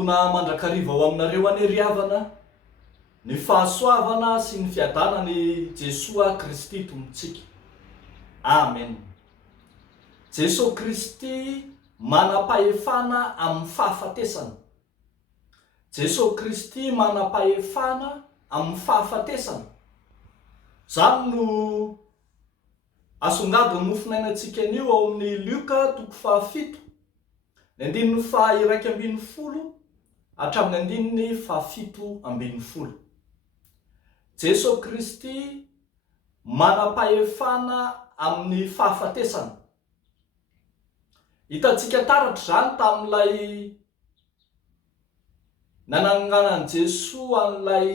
Tombona mandrakariva ao aminareo any riavana, ny fahasoavana sy ny fiadanany Jesoa KRISTY tompontsika. Amen. Jesosy KRISTY manam-pahefana amin'ny fahafatesana. Jesosy KRISTY manam-pahefana amin'ny fahafatesana. Zany no asongadiny nofinainantsika anio ao amin'ny Lioka 7, ny 2:20 hatramin'ny 7:70. Jesosy KRISTY manam-pahefana amin'ny fahafatesana. Hitantsika taratra zany tamin'ilay nananganan Jesosy an'ilay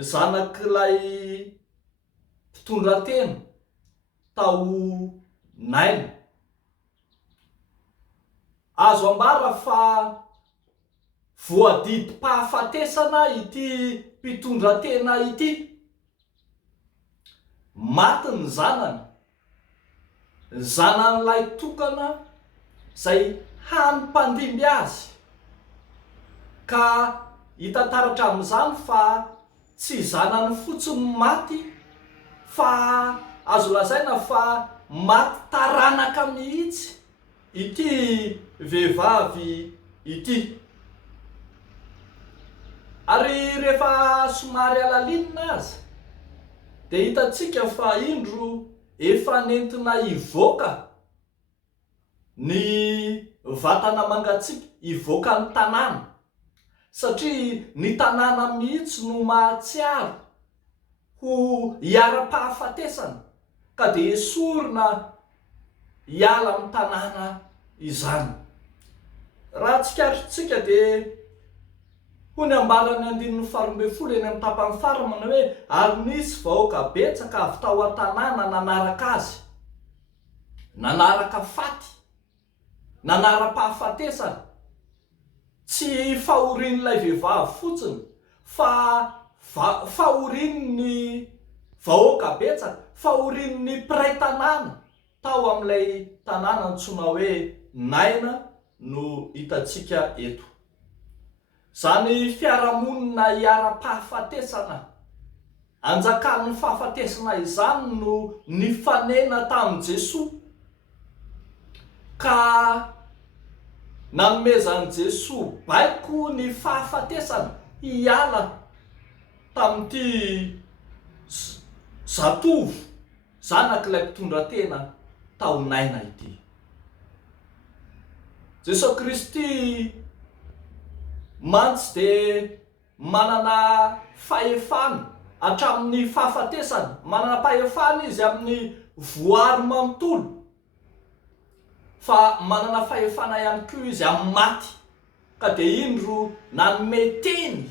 zanak'ilay mpitondra tena tao Naina. Azo ambara fa voadidim-pahafatesana ity mpitondra tena ity. Maty ny zanany, zanan'ilay tokana zay hampandimby azy. Ka hita taratra amin'izany fa tsy zanany fotsiny maty, fa azo lazaina fa maty taranaka mihitsy ity vehivavy ity. Ary rehefa somary alalinina azy, dia hitantsika fa indro efa nentina ivoaka ny vatana mangatsiaka, ivoaka ny tanàna, satria ny tanàna mihitsy no mahatsiaro ho hiara-pahafatesana, ka dia esorina hiala amin'ny tanàna izany. Raha tsikatritsika dia hony ambarany 12 eny amin'ny tapany farany manao hoe ary nisy vahoaka betsaka avy tao an-tanàna nanaraka azy, nanaraka faty, nanara-pahafatesana. Tsy fahorian'ilay vehivavy fotsiny, fa fahorian'ny vahoaka betsaka, fahorian'ny mpiray tanàna tao amin'ilay tanàna antsoina hoe Naina no hitantsika eto. Zany fiarahamonina hiara-pahafatesana, anjakan'ny fahafatesana izany no nifanena tamin'i Jesosy, ka nanomezan'i Jesosy baiko ny fahafatesana hiala tamin'ity zatovo zanak'ilay mpitondra tena tao Naina ity. Jesosy KRISTY mantsy de manana fahefana hatramin'ny fahafatesana, manana fahefana izy amin'ny voary manontolo, fa manana fahefana ihany koa izy amin'ny maty. Ka dia indro nanome teny,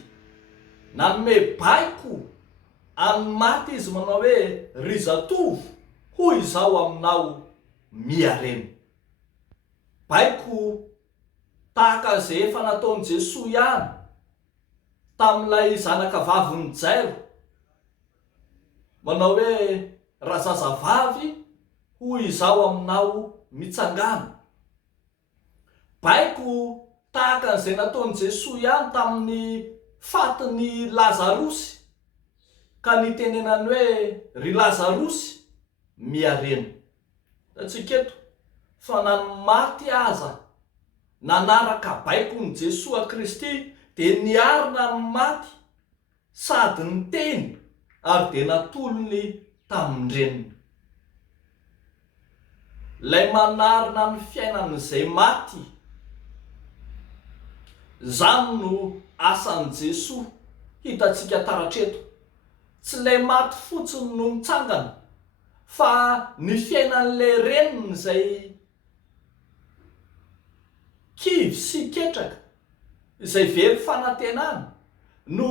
nanome baiko amin'ny maty izy manao hoe ry zatovo, hoy izao aminao miarena. Baiko tahaka izay efa nataon'i Jesosy ihany tamin'ilay zanakavaviny Jairo, manao hoe razazavavy, hoy izao aminao mitsangana. Baiko tahaka izay nataon'i Jesosy ihany tamin'ny fatin'ny Lazarosy, ka nitenenany hoe ry Lazarosy miarena. Tatsika eto fa nanomaty aza nanaraka baikon' Jesosy KRISTY, dia niarina ny maty sady niteny ary dia natolony tamin-dreniny. Lay manarina ny fiainana izay maty, zany no asan'i Jesosy hitantsika taratreto. Tsy lay maty fotsiny no mitsangana, fa ny fiainan'ilay reniny izay kivy sy ketraka, izay very fanantenana, no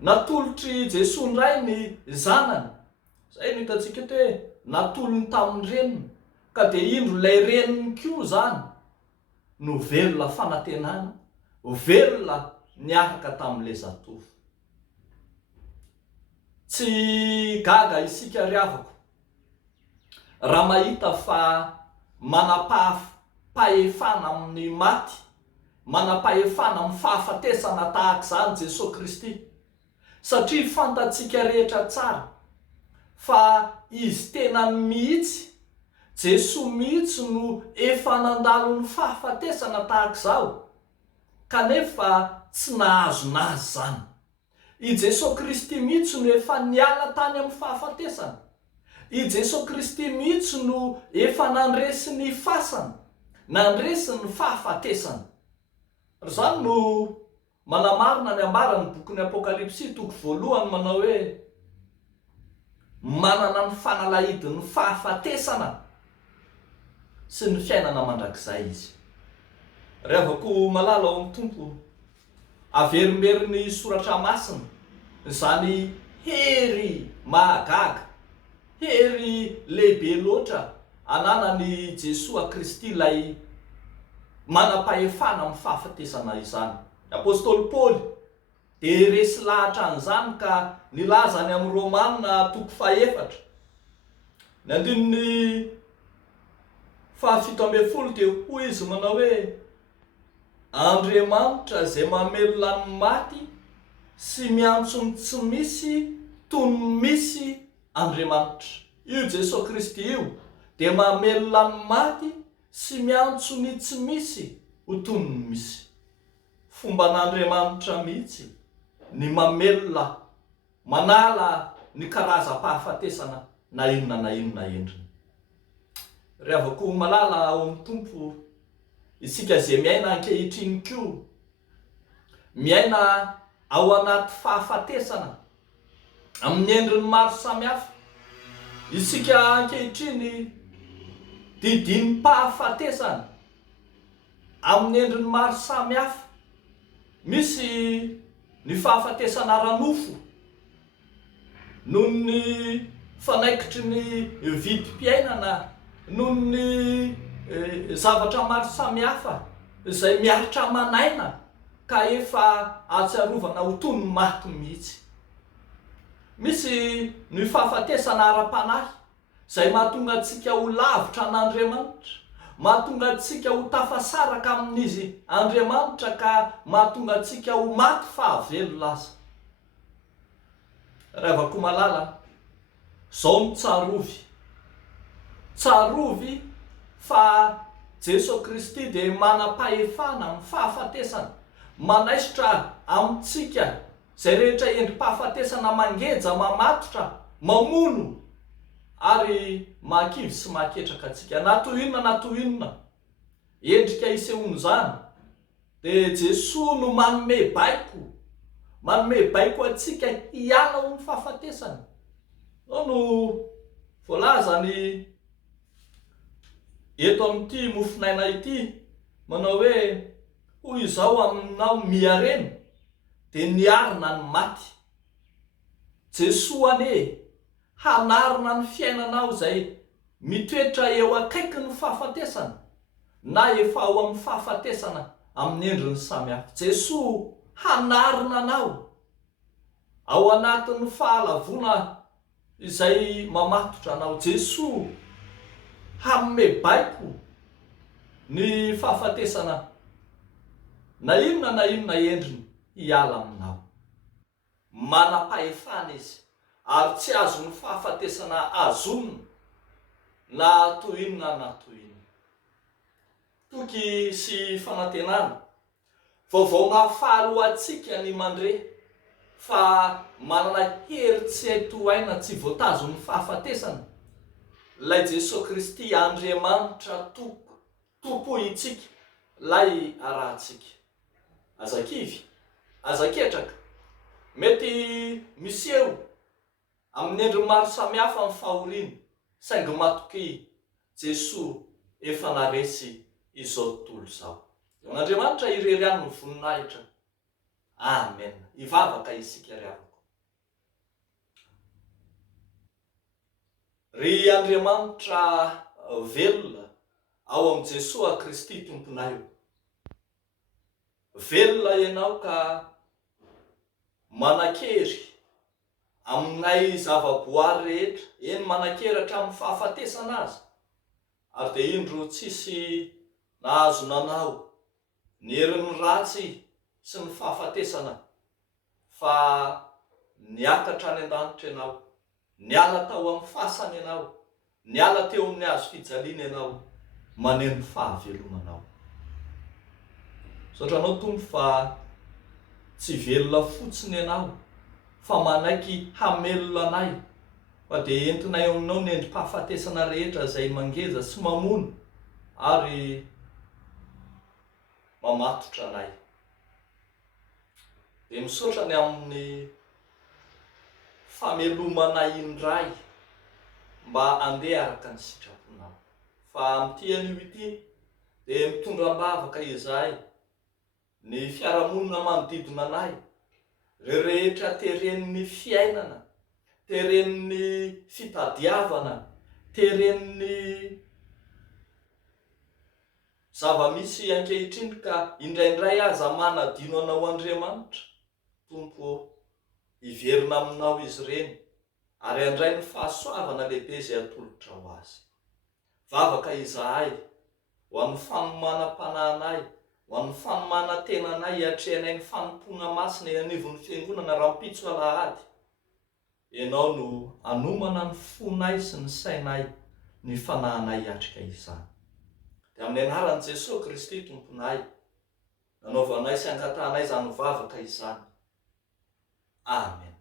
natolotry Jesosy ndray ny zanany. Zay no hitantsika eto hoe natolony tamin-dreniny, ka dia indro ilay reniny koa zany no velona fanantenana, velona niaraka tamin'ilay zatovo. Tsy gaga isika riavako raha mahita fa manam-pahefana amin'ny maty manam-pahefana amin'ny fahafatesana tahaka izany Jesosy Kristy, satria fantatsika rehetra tsara fa izy tena mihitsy Jesosy mihitsy no efa nandalo ny fahafatesana tahaka izao, kanefa tsy nahazo nazy zany. I Jesosy Kristy mihitsy no efa niala tany amin'ny fahafatesana. I Jesosy Kristy mihitsy no efa nandresy ny fasana, nandresy ny fahafatesana. Zany no manamarina ny ambarany bokin'ny Apokalipsy toko 1 manao hoe manana ny fanalahidin'ny fahafatesana sy ny fiainana mandrakizay izy. Revako malala ao amin'ny tompo, averimberiny soratra masina, izany hery mahagaga, hery lehibe loatra ananany Jesosy Kristy ilay manam-pahefana amin'ny fahafatesana izany. Apôstôly Paoly dia resy lahatra an'izany ka nilazany amin'ny Romanina toko 4, ny andininy 17 dia hoy izy manao hoe Andriamanitra izay mamelona ny maty sy miantso ny tsy misy toy ny misy Andriamanitra. Io Jesosy Kristy io dia mamelona ny maty sy miantso ny tsy misy ho toy ny misy. Fomba n'Andriamanitra mihitsy ny mamelona, manala ny karazam-pahafatesana na inona na inona endriny. Revako malala ao amin'ny tompo, isika izay miaina ankehitriny koa, miaina ao anaty fahafatesana amin'ny endriny maro samihafa. Isika ankehitriny didin'ny fahafatesana amin'ny endriny maro samihafa. Misy ny fahafatesana ara-nofo noho ny fanaikitry ny vidim-piainana, noho ny zavatra maro samihafa izay miaritra manaina ka efa atsiarovana ho toy ny maty mihitsy. Misy ny fahafatesana ara-panahy izay mahatonga antsika ho lavitra n'Andriamanitra, mahatonga antsika ho tafasaraka amin'izy Andriamanitra ka mahatonga antsika ho maty fahavelo lasa. Revako malala, zao ny tsarovy fa Jesosy Kristy dia manam-pahefana amin'ny fahafatesana, manaisitra amintsika izay rehetra endrim-pahafatesana mangeja, mamatotra, mamono ary mahakivy sy mahaketraka antsika. Na toy inona endrika isehoany zany dia Jesosy no manome baiko antsika hiala ao amin'ny fahafatesana. No voalazany eto amin'ity mofinaina ity manao hoe hoy izao aminao miareno dia niarina ny maty. Jesosy ane hanarina ny fiainanao izay mitoetra eo akaikin'ny fahafatesana na efa ao amin'ny fahafatesana amin'ny endriny samihafa. Jesosy hanarina anao ao anatin'ny fahalavona izay mamatotra anao. Jesosy hanome baiko ny fahafatesana na inona endriny hiala aminao. Manam-pahefana izy ary tsy azo ny fahafatesana azonina na toy inona. Toky sy fanantenana, vaovao mahafaly antsika ny mandre fa manana hery tsy hay tohaina, tsy voatazo ny fahafatesana. Lay Jesosy Kristy Andriamanitra tompoitsika, lay arahantsika. Azakivy, azaketraka, mety miseho amin'ny endriny maro samihafa amin'ny fahoriana, saingy matoky Jesosy efa naresy izao tontolo izao. N'Andriamanitra irery ihany no voninahitra. Amen. Ivavaka isika ry ry Andriamanitra velona ao amin'ny Jesosy Kristy tomponay. Velona ianao ka manakery aminay zavaboary rehetra, eny manakery hatramin'ny fahafatesana azy, ary dia indro tsisy nahazo nanao ny herin'ny ratsy sy ny fahafatesana fa niakatra any an-danitra ianao, niala tao amin'ny fasana ianao, niala teo amin'ny hazo fijaliana ianao, maneno fahavelomanao. Satranao tompo fa tsy velona fotsiny ianao fa manaiky hamelona anay, fa dia entinay aminao ny endrim-pahafatesana rehetra izay mangeza sy mamono ary mamatotra anay. Dia misaotra ny amin'ny famelomanay indray mba andeha araka ny sitraponao. Fa amin'ity anio ity dia mitondram-bavaka izahay, ny fiarahamonina manodidina anay, rehetra teren'ny fiainana, teren'ny fitadiavana, teren'ny zava-misy ankehitriny ka indraindray aza manadino anao Andriamanitra. Tompo, iverina aminao izy ireny ary andray ny fahasoavana lehibe izay atolotra ho azy. Vavaka izahay ho an'ny fanomanam-pananay, ho an'ny fanomana-tenanay, hatrehanay ny fanompona masina ianivon'ny fiangonana rahampitso alahady. Ianao no anomana ny fonay sy ny sainay, ny fanahinay hatrika izany. Dia amin'ny anaran'i Jesosy Kristy tomponay, nanaovanay sy angatanay izany vavaka izany. Amen.